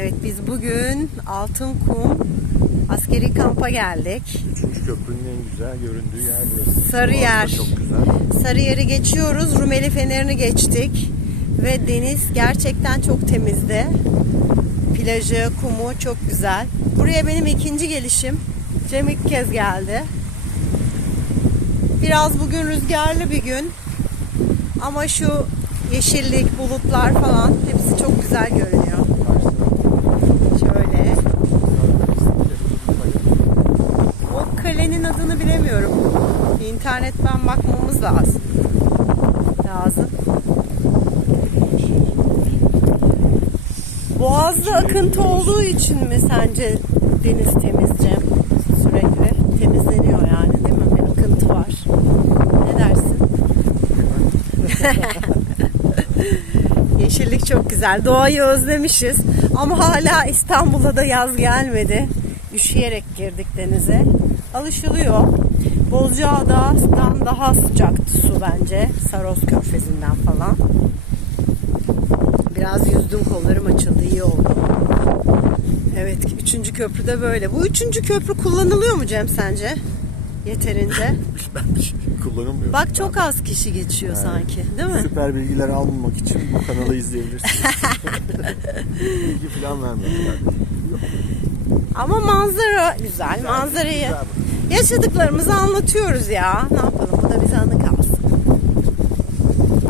Evet biz bugün Altınkum askeri kampa geldik. Üçüncü köprünün en güzel göründüğü yer burası. Sarıyer. Çok güzel. Sarıyer'i geçiyoruz. Rumeli Feneri'ni geçtik. Ve deniz gerçekten çok temizdi. Plajı, kumu çok güzel. Buraya benim ikinci gelişim. Cem ilk kez geldi. Biraz bugün rüzgarlı bir gün. Ama şu yeşillik, bulutlar falan hepsi çok güzel görünüyor. Adını bilemiyorum. İnternetten bakmamız lazım. Lazım. Boğazda akıntı olduğu için mi sence deniz temizce? Sürekli temizleniyor yani değil mi? Bir akıntı var. Ne dersin? Yeşillik çok güzel. Doğayı özlemişiz. Ama hala İstanbul'a da yaz gelmedi. Üşüyerek girdik denize. Alışılıyor. Bozcaada'dan daha sıcaktı su bence. Saros Körfezi'nden falan. Biraz yüzdüm kollarım açıldı iyi oldu. Evet üçüncü köprü de böyle. Bu üçüncü köprü kullanılıyor mu Cem sence? Yeterince. Şey kullanamıyorum. Bak çok az kişi geçiyor sanki değil mi? Süper bilgiler almamak için bu kanalı izleyebilirsiniz. Bilgi falan vermiyorlar. Ama manzara güzel. Manzarayı Güzel yaşadıklarımızı anlatıyoruz ya. Ne yapalım bu da bize anı kalsın.